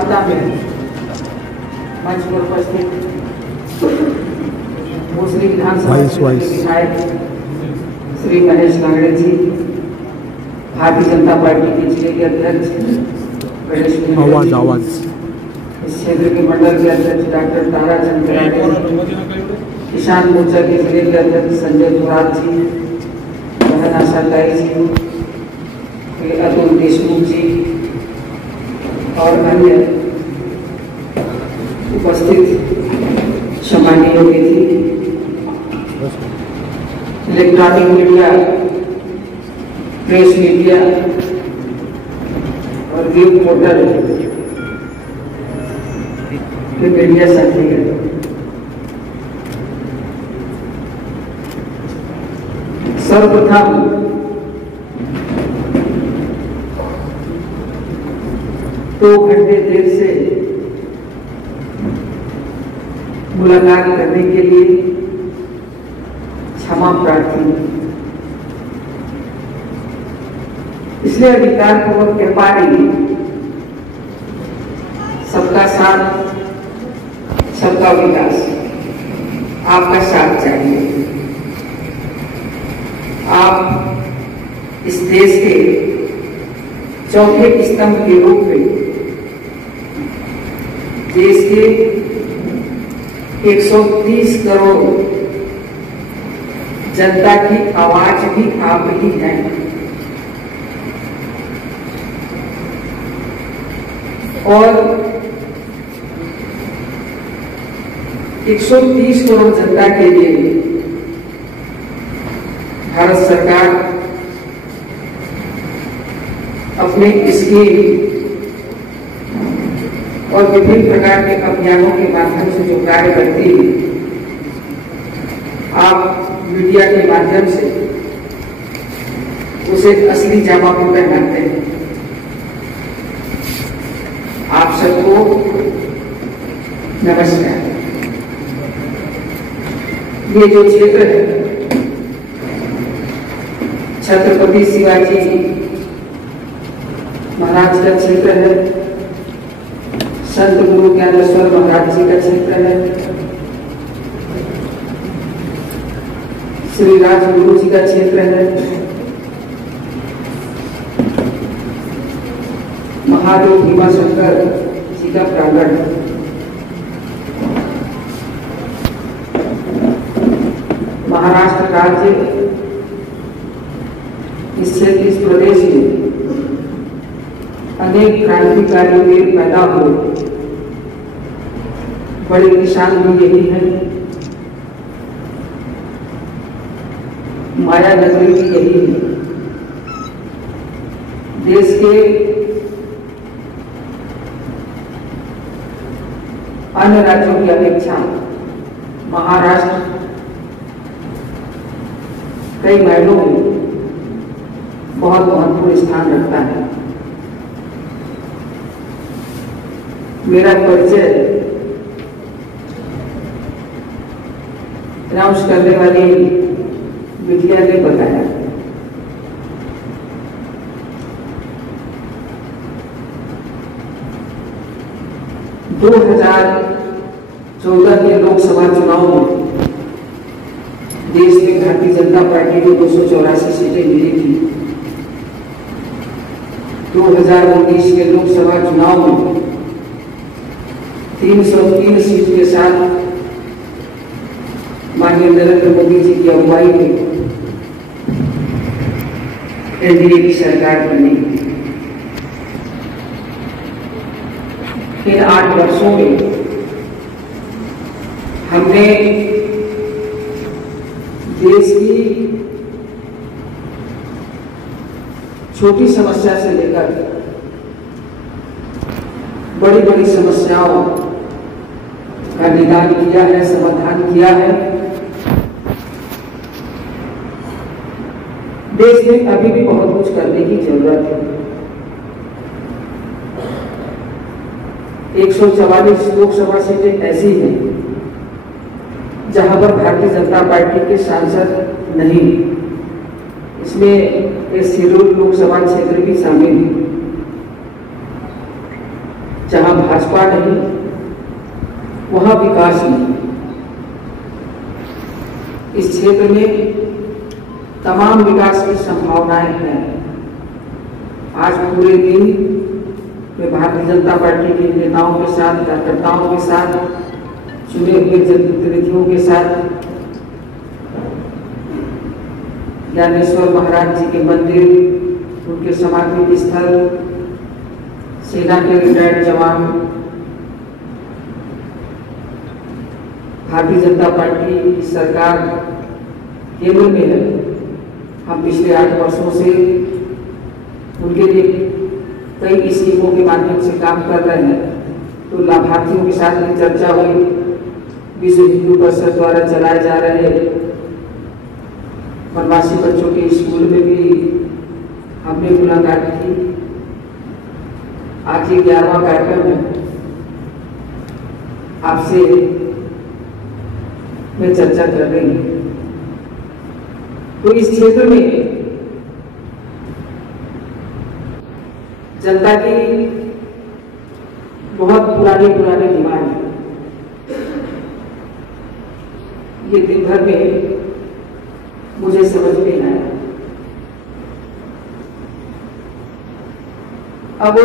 वार्ता में मंच पर उपस्थित भोसरी विधानसभा क्षेत्र के विधायक श्री महेश लांगड़े जी, भारतीय जनता पार्टी के जिले के अध्यक्ष गणेश, इस क्षेत्र के मंडल के अध्यक्ष डॉक्टर ताराचंद कराटे, किसान मोर्चा के जिले के अध्यक्ष संजय धुरात जी, बहन आशा ताई जी, अतुल देशमुख जी और अन्य उपस्थित सम्मानीय अतिथि, इलेक्ट्रॉनिक मीडिया, प्रेस मीडिया और वेब पोर्टल के मीडिया साथी हैं, सर्वप्रथम दो घंटे देर से मुलाकात करने के लिए क्षमा प्रार्थी, इसलिए अधिकार पूर्वक कह पा रही, सबका साथ सबका विकास, आपका साथ चाहिए। आप इस देश के चौथे स्तंभ के रूप में देश के 130 करोड़ जनता की आवाज भी आप ही हैं। और 130 करोड़ जनता के लिए भारत सरकार अपने स्कीम और विभिन्न प्रकार के अभियानों के माध्यम से जो कार्य करती है, आप मीडिया के माध्यम से उसे असली जामा को पहनाते हैं। आप सबको नमस्कार। ये जो क्षेत्र है छत्रपति शिवाजी महाराज का क्षेत्र है, संत गुरु ज्ञानेश्वर महाराज जी का क्षेत्र है, श्री राजगुरु जी का क्षेत्र है, महादेव भीमाशंकर जी का प्रांगण है। महाराष्ट्र राज्य इस क्षेत्र, इस प्रदेश में अनेक क्रांतिकारी वीर पैदा हुए, बड़े किसान भी यही हैं, माया नगरी भी यही है। देश के अन्य राज्यों की अपेक्षा महाराष्ट्र कई मायनों में बहुत महत्वपूर्ण स्थान रखता है। मेरा परिचय अनाउंस करने वाली बिटिया ने बताया। दो 2014 के लोकसभा चुनाव में देश में भारतीय जनता पार्टी को 284 सीटें मिली थी। 2019 के लोकसभा चुनाव में 303 सीट के साथ माननीय नरेंद्र मोदी जी की अगुवाई में एनडीए की सरकार बनी। इन 8 वर्षों में हमने देश की छोटी समस्या से लेकर बड़ी बड़ी समस्याओं का निदान किया है, समाधान किया है। देश में अभी भी बहुत कुछ करने की जरूरत है। 144 लोकसभा सीटें ऐसी हैं जहां पर भारतीय जनता पार्टी के सांसद नहीं, इसमें शेड्यूल लोकसभा क्षेत्र भी शामिल है। जहां भाजपा नहीं वहां विकास नहीं। इस क्षेत्र में तमाम विकास की संभावनाएं हैं। आज पूरे दिन मैं भारतीय जनता पार्टी के नेताओं के साथ, कार्यकर्ताओं के साथ, चुने हुए जनप्रतिनिधियों के साथ ज्ञानेश्वर महाराज जी के मंदिर, उनके समाधि स्थल, सेना के रिटायर्ड जवान, भारतीय जनता पार्टी की सरकार केंद्र में है। हम पिछले 8 वर्षों से उनके लिए कई स्कीमों के माध्यम से काम कर रहे हैं। तो लाभार्थियों के साथ भी चर्चा हुई। विश्व हिंदू परिषद द्वारा चलाए जा रहे वनवासी बच्चों के स्कूल में भी हमने मुलाकात की। आज ये 11वां कार्यक्रम है। आपसे मैं चर्चा कर रही हूं। तो इस क्षेत्र में जनता की बहुत पुरानी डिमांड है। ये दिन भर में मुझे समझ में आया। अब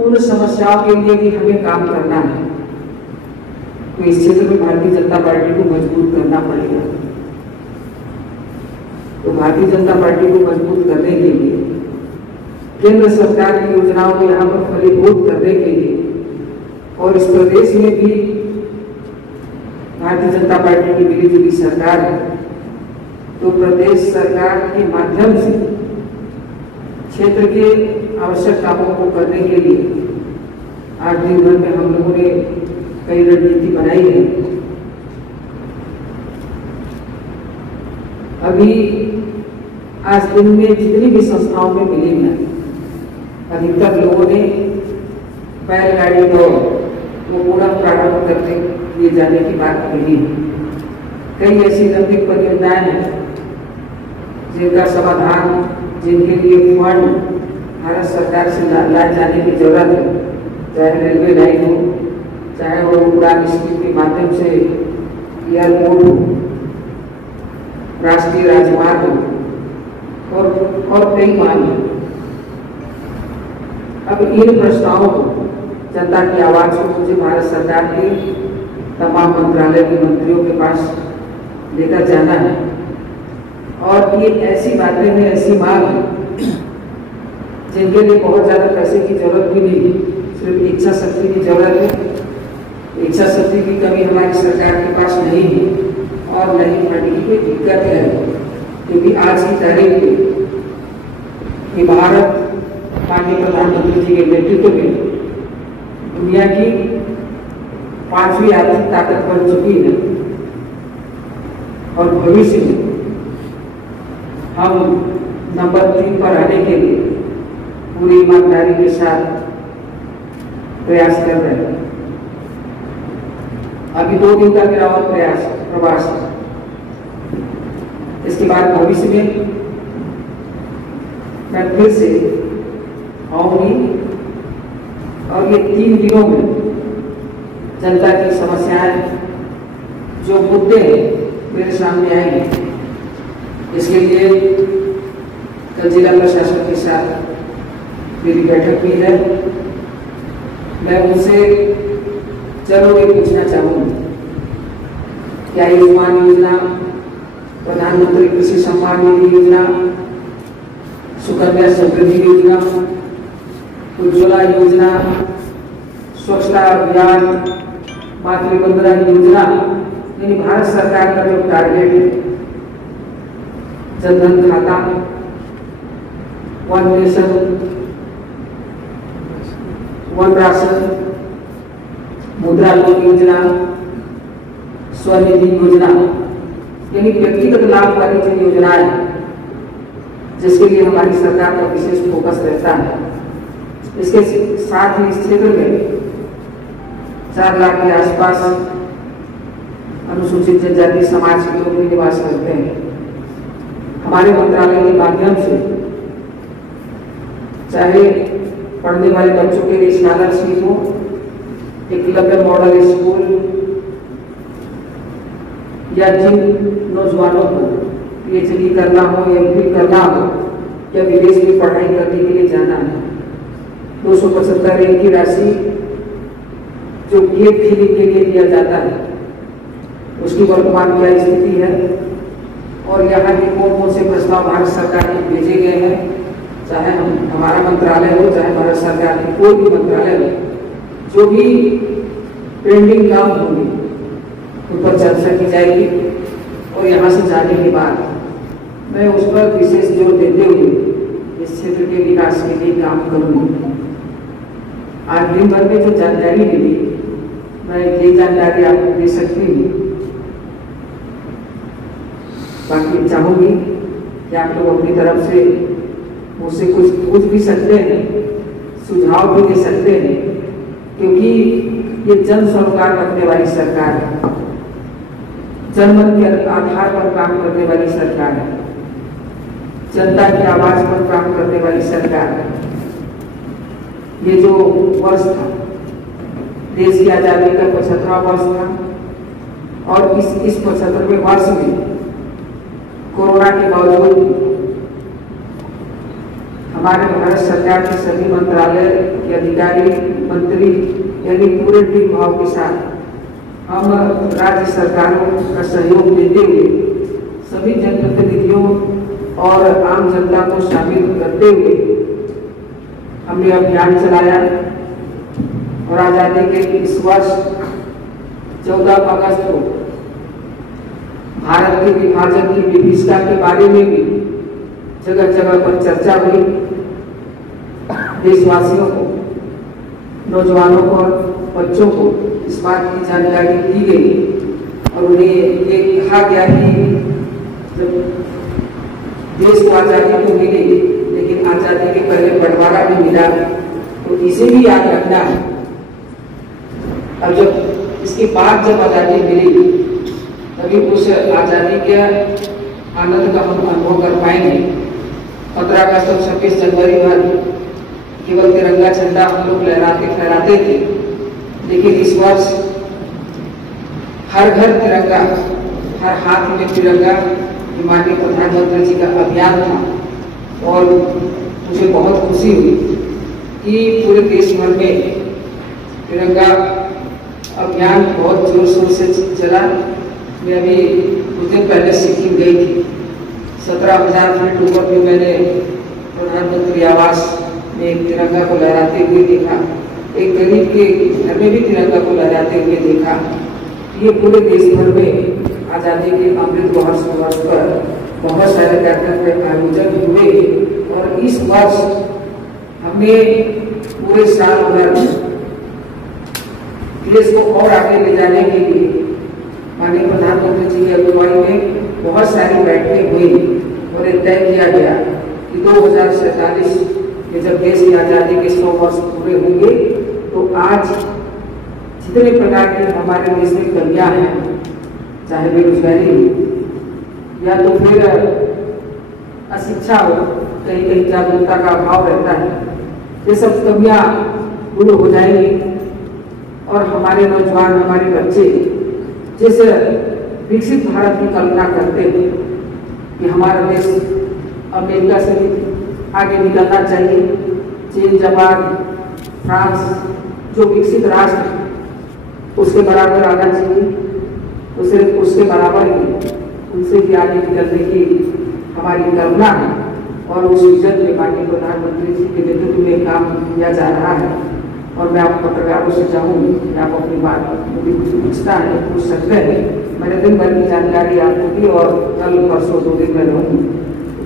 उन समस्याओं के लिए भी हमें काम करना है। तो इस क्षेत्र में भारतीय जनता पार्टी को मजबूत करना पड़ेगा। तो भारतीय जनता पार्टी को मजबूत करने के लिए, केंद्र सरकार की योजनाओं को यहाँ पर फलीभूत करने के लिए और इस प्रदेश में भी भारतीय जनता पार्टी की मिलीजुली सरकार है, तो प्रदेश सरकार के माध्यम से क्षेत्र के आवश्यक कामों को करने के लिए आज दिन भर में हम लोगों ने कई रणनीति बनाई है। अभी आज दिन में जितनी भी संस्थाओं में मिली है, अधिकतर लोगों ने बैलगाड़ी दौड़ वो पूरा प्रारंभ करते किए जाने की बात कही है। कई ऐसी लंबित परियोजनाएं हैं जिनका समाधान, जिनके लिए फंड भारत सरकार से लाए जाने की जरूरत है, चाहे रेलवे लाइन हो, चाहे वो उड़ान स्कीम के माध्यम से एयरपोर्ट हो, राष्ट्रीय राजमार्ग हो और कई मांग है। अब इन प्रस्तावों को, जनता की आवाज को मुझे भारत सरकार के तमाम मंत्रालय के मंत्रियों के पास लेकर जाना है। और ये ऐसी बातें हैं, ऐसी मांग है जिनके लिए बहुत ज्यादा पैसे की जरूरत भी नहीं, सिर्फ इच्छा शक्ति की जरूरत है। इच्छा शक्ति की कमी हमारी सरकार के पास नहीं है और नहीं फंड की कोई दिक्कत है, क्योंकि आज की तारीख में भारत माननीय प्रधानमंत्री जी के नेतृत्व में दुनिया की 5वीं आर्थिक ताकत बन चुकी है और भविष्य में हम नंबर 3 पर आने के लिए पूरी ईमानदारी के साथ प्रयास कर रहे हैं। अभी 2 दिन का मेरा और प्रवास है। इसके बाद भविष्य में मैं फिर से आऊंगी और ये 3 दिनों में जनता की समस्याएं, जो मुद्दे मेरे सामने आएंगे, इसके लिए कल जिला प्रशासन के साथ मेरी बैठक भी है। मैं उनसे जरूर ये पूछना चाहूंगा, क्या आयुष्मान योजना, प्रधानमंत्री कृषि सम्मान निधि योजना, सुकन्या समृद्धि योजना, उज्ज्वला योजना, स्वच्छता अभियान, मातृ वंदना योजना, यानी भारत सरकार का जो टारगेट है, जनधन खाता, वन नेशन वन राशन, मुद्रा लोन योजना, स्वनिधि योजना, यानी व्यक्तिगत लाभ वाली जो योजनाएं, जिसके लिए हमारी सरकार का विशेष फोकस रहता है। इसके साथ ही इस क्षेत्र में 4 लाख के आसपास अनुसूचित जनजाति समाज के लोग भी निवास करते हैं। हमारे मंत्रालय के माध्यम से चाहे पढ़ने वाले बच्चों के लिए स्कॉलरशिप हो, एकलव्य मॉडल स्कूल या जिन नौजवानों को पीएचडी करना हो, एमफिल करना हो या विदेश में पढ़ाई करने के लिए जाना है, 275 रैंक की राशि जो गेट फिलिंग के लिए दिया जाता है, उसकी वर्तमान क्या स्थिति है और यहाँ के कौन कौन से प्रस्ताव भारत सरकार को भेजे गए हैं, चाहे हमारा मंत्रालय हो, चाहे भारत सरकार की कोई भी मंत्रालय हो, जो भी पेंडिंग काम होंगे उन पर चर्चा की जाएगी। और यहाँ से जाने के बाद मैं उस पर विशेष जोर देते हुए इस क्षेत्र के विकास के लिए काम करूँगी। आज दिन भर में जो जानकारी मिली, मैं ये जानकारी आपको दे सकती हूँ। बाकी चाहूँगी कि आप लोग अपनी तरफ से मुझसे कुछ पूछ भी सकते हैं, सुझाव भी दे सकते हैं, क्योंकि ये जन सरोकार रखने वाली सरकार है, जनमन के आधार पर काम करने वाली सरकार है, जनता की आवाज पर काम करने वाली सरकार है। ये जो वर्ष था, देश की आजादी का 75वां वर्ष था और इस 75वें वर्ष में कोरोना के बावजूद हमारे भारत सरकार के सभी मंत्रालय के अधिकारी, मंत्री यानी पूरे टीम भाव के साथ हम राज्य सरकारों का सहयोग देते हुए सभी जनप्रतिनिधियों और आम जनता को शामिल करते हुए हमने अभियान चलाया और आजादी के इस वर्ष 14 अगस्त को भारत के विभाजन की विभीषिका के बारे में भी जगह जगह पर चर्चा हुई। देशवासियों को, नौजवानों को और बच्चों को इस बात की जानकारी दी गई और उन्हें ये कहा गया कि जब देश को आज़ादी तो मिली, लेकिन आज़ादी के पहले बंटवारा भी मिला, तो इसे भी याद रखना है। अब जब इसके बाद जब आज़ादी मिली, तभी उस आज़ादी के आनंद का हम अनुभव कर पाएंगे। 15 अगस्त और 26 जनवरी भर केवल तिरंगा झंडा हम लोग लहराते फहराते थे, लेकिन इस वर्ष हर घर तिरंगा, हर हाथ में तिरंगा माननीय प्रधानमंत्री जी का अभियान था और मुझे बहुत खुशी हुई कि पूरे देश भर में तिरंगा अभियान बहुत जोर शोर से चला। मैं अभी कुछ दिन पहले सिक्किम गई थी, 17,000 फीट ऊपर में मैंने प्रधानमंत्री आवास में एक तिरंगा को लहराते हुए देखा, एक गरीब के घर में भी तिरंगा को लहराते हुए देखा। ये पूरे देश भर में आज़ादी के अमृत महोत्सव पर बहुत सारे कार्यक्रम के आयोजन हुए और इस वर्ष हमने पूरे साल भर देश को और आगे ले जाने के लिए माननीय प्रधानमंत्री जी की अगुवाई में बहुत सारी बैठकें हुई और ये तय किया गया कि 2047 में जब देश की आज़ादी के 100 वर्ष पूरे होंगे तो आज जितने प्रकार के हमारे देश में कमियां हैं, चाहे बेरोजगारी हो या तो फिर अशिक्षा हो, कहीं कहीं जागरूकता का अभाव रहता है, ये सब कमियां दूर हो जाएंगी और हमारे नौजवान, हमारे बच्चे जिस विकसित भारत की कल्पना करते हैं कि हमारा देश अमेरिका से आगे निकलना चाहिए, चीन, जापान, फ्रांस जो विकसित राष्ट्र उसके बराबर आना चाहिए, तो सिर्फ उसके बराबर ही उनसे भी आगे निकलने की हमारी कल्पना है और उस विजन में माननीय प्रधानमंत्री जी के नेतृत्व में काम किया जा रहा है। और मैं आप पत्रकारों से चाहूँगी कि आप अपनी बात मुझे कुछ पूछता है पूछ सकते हैं। मैंने दिन भर की जानकारी आपको दी और कल परसों 2 दिन में रहूँगी।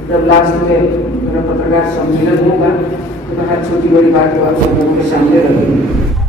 जब लास्ट में मेरा पत्रकार सम्मेलन होगा तो मैं हर छोटी बड़ी बात को आप लोगों के सामने रखूँगी।